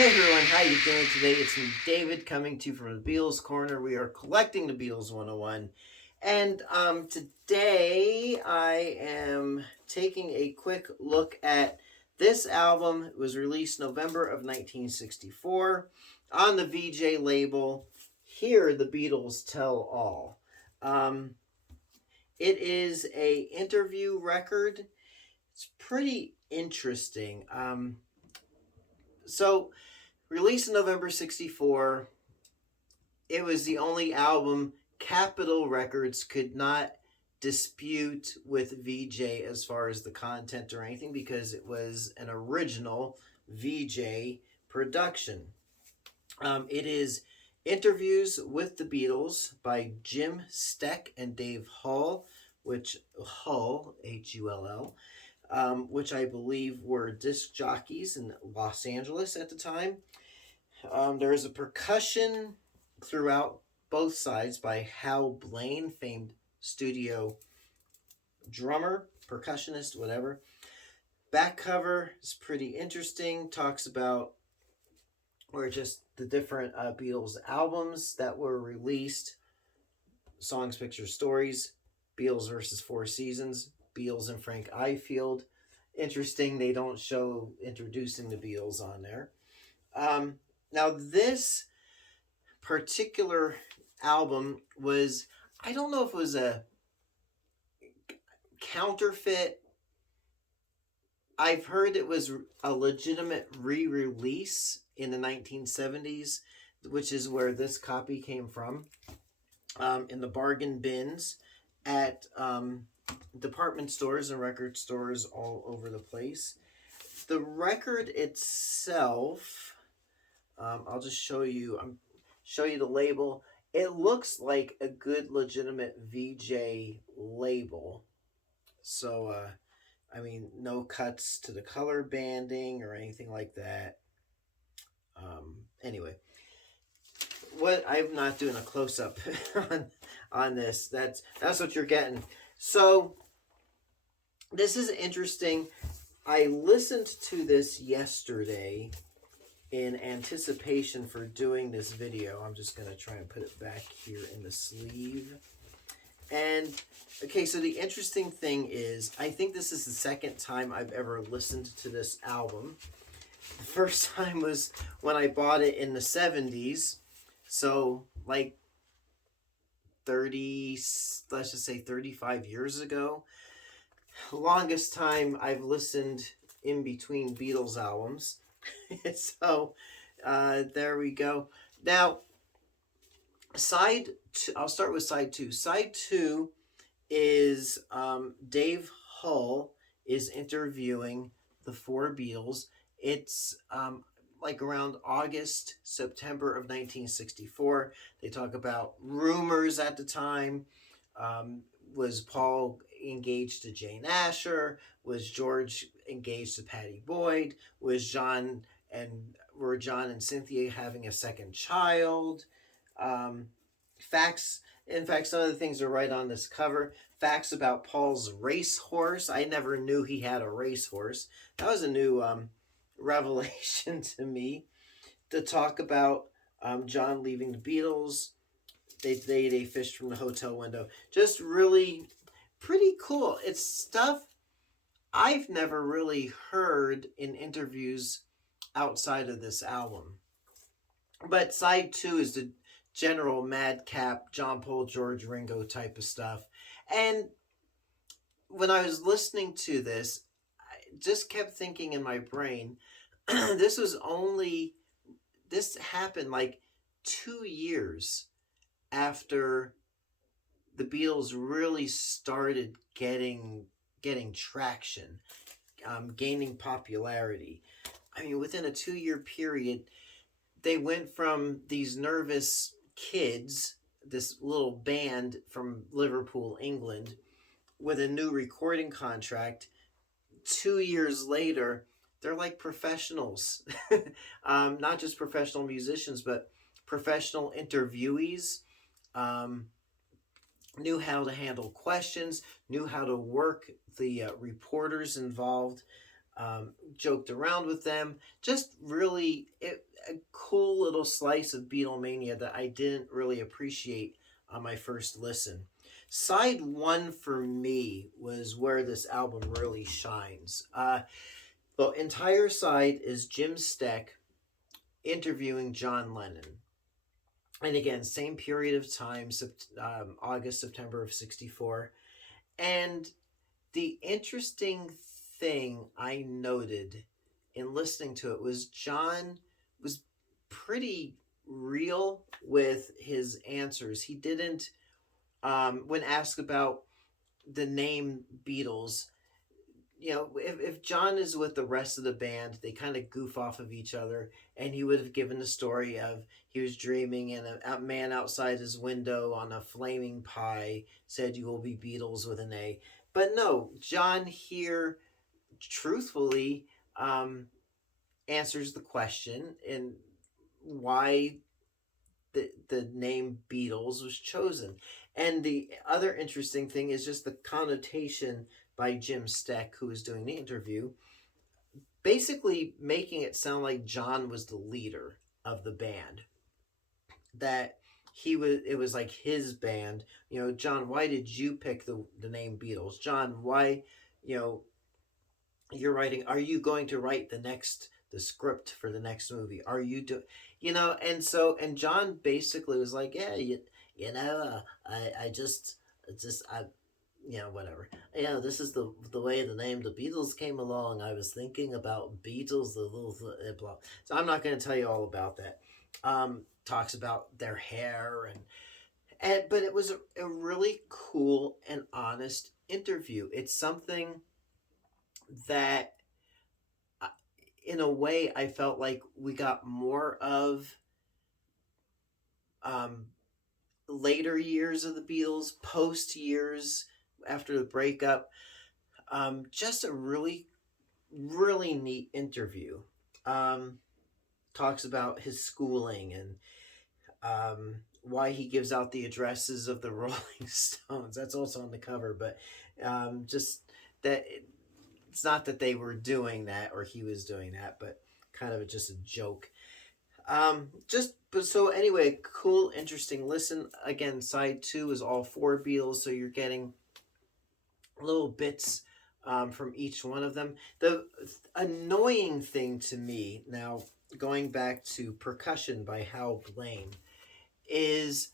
Hey everyone, how you doing today? It's me, David, coming to you from the Beatles Corner. We are collecting the Beatles 101. And today I am taking a quick look at this album. It was released November of 1964 on the VJ label, Here the Beatles Tell All. It is a interview record. It's pretty interesting. So released in November 64, it was the only album Capitol Records could not dispute with VJ as far as the content or anything because it was an original VJ production. It is interviews with the Beatles by Jim Steck and Dave Hull, Hull, which I believe were disc jockeys in Los Angeles at the time. There is a percussion throughout both sides by Hal Blaine, famed studio drummer, percussionist, whatever. Back cover is pretty interesting. Talks about or just the different Beatles albums that were released, songs, pictures, stories, Beatles versus Four Seasons, Beatles and Frank Ifield. Interesting, they don't show introducing the Beatles on there. Now, this particular album was, I don't know if it was a counterfeit. I've heard it was a legitimate re-release in the 1970s, which is where this copy came from, in the bargain bins at department stores and record stores all over the place. The record itself, I'll just show you the label. It looks like a good legitimate VJ label. So no cuts to the color banding or anything like that. Anyway, what I'm not doing a close up on this. That's what you're getting. So this is interesting. I listened to this yesterday in anticipation for doing this video. I'm just going to try and put it back here in the sleeve. And, okay, so the interesting thing is, I think this is the second time I've ever listened to this album. The first time was when I bought it in the 70s. So, like 30, let's just say 35 years ago. Longest time I've listened in between Beatles albums. So, there we go. Now, I'll start with side two. Side two is Dave Hull is interviewing the four Beatles. It's like around August, September of 1964. They talk about rumors at the time. Was Paul engaged to Jane Asher? Was George engaged to Pattie Boyd? Were John and Cynthia having a second child? Facts. In fact, some of the things are right on this cover. Facts about Paul's racehorse. I never knew he had a racehorse. That was a new revelation to me. To talk about John leaving the Beatles. They fished from the hotel window. Just really pretty cool. It's stuff I've never really heard in interviews outside of this album. But side two is the general madcap John Paul, George, Ringo type of stuff. And when I was listening to this, I just kept thinking in my brain, this happened like 2 years after the Beatles really started getting traction, gaining popularity. I mean, within a 2-year period, they went from these nervous kids, this little band from Liverpool, England, with a new recording contract. 2 years later, they're like professionals. Not just professional musicians, but professional interviewees. Knew how to handle questions, knew how to work the reporters involved. joked around with them. Just really a cool little slice of Beatlemania that I didn't really appreciate on my first listen. Side one for me was where this album really shines. The entire side is Jim Steck interviewing John Lennon. And again, same period of time, August, September of 64. And the interesting thing I noted in listening to it was John was pretty real with his answers. He didn't, when asked about the name Beatles, if John is with the rest of the band, they kind of goof off of each other, and he would have given the story of he was dreaming, and a man outside his window on a flaming pie said, "You will be Beatles with an A." But no, John here, truthfully, answers the question and why the name Beatles was chosen. And the other interesting thing is just the connotation by Jim Steck, who was doing the interview, basically making it sound like John was the leader of the band. That it was like his band. John, why did you pick the name Beatles? John, why, you know, are you going to write the script for the next movie? Are you and John basically was like, yeah, I whatever. This is the way the name the Beatles came along. I was thinking about Beatles, the little blah. So I'm not going to tell you all about that. Talks about their hair but it was a really cool and honest interview. It's something that, in a way, I felt like we got more of later years of the Beatles, post years after the breakup. Just a really, really neat interview. Talks about his schooling and why he gives out the addresses of the Rolling Stones. That's also on the cover, but just that it's not that they were doing that or he was doing that, but kind of just a joke. So anyway, cool, interesting listen. Again, side two is all four Beatles, so you're getting little bits from each one of them. The annoying thing to me now, going back to Percussion by Hal Blaine, is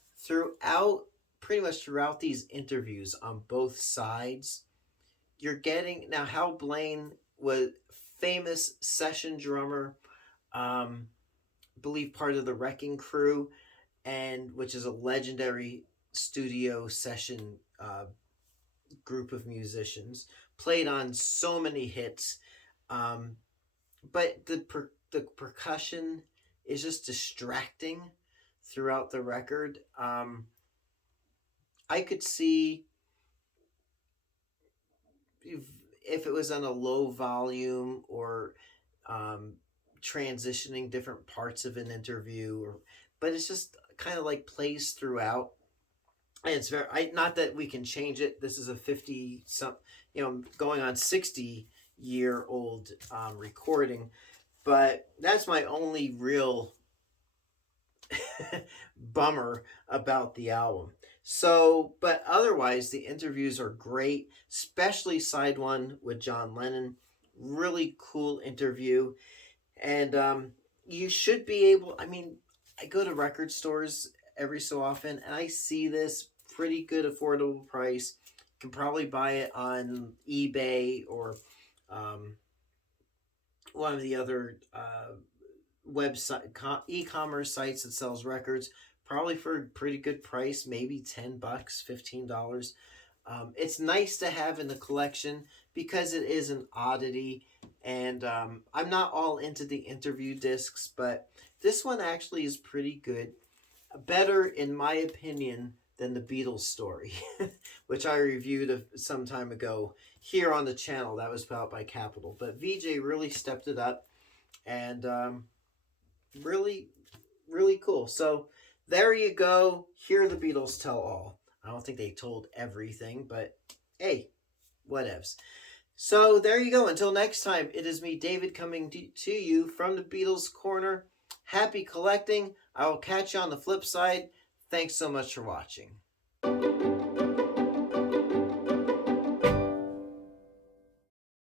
pretty much throughout these interviews on both sides, you're getting now Hal Blaine was famous session drummer, believe part of the Wrecking Crew, and which is a legendary studio session group of musicians, played on so many hits, but the percussion is just distracting throughout the record. I could see if it was on a low volume or transitioning different parts of an interview, but it's just kind of like plays throughout. And it's not that we can change it. This is a 50 going on 60-year-old recording, but that's my only real bummer about the album. So, but otherwise, the interviews are great, especially side one with John Lennon. Really cool interview. And you should be able, I go to record stores every so often, and I see this pretty good affordable price. You can probably buy it on eBay or one of the other website e-commerce sites that sells records, probably for a pretty good price, maybe $10, $15. It's nice to have in the collection because it is an oddity, and I'm not all into the interview discs, but this one actually is pretty good. Better, in my opinion, than the Beatles story, which I reviewed some time ago here on the channel. That was put out by Capitol. But VJ really stepped it up, and really, really cool. So there you go. Here the Beatles tell all. I don't think they told everything, but hey, whatevs. So there you go. Until next time, it is me, David, coming to you from the Beatles Corner. Happy collecting. I will catch you on the flip side. Thanks so much for watching.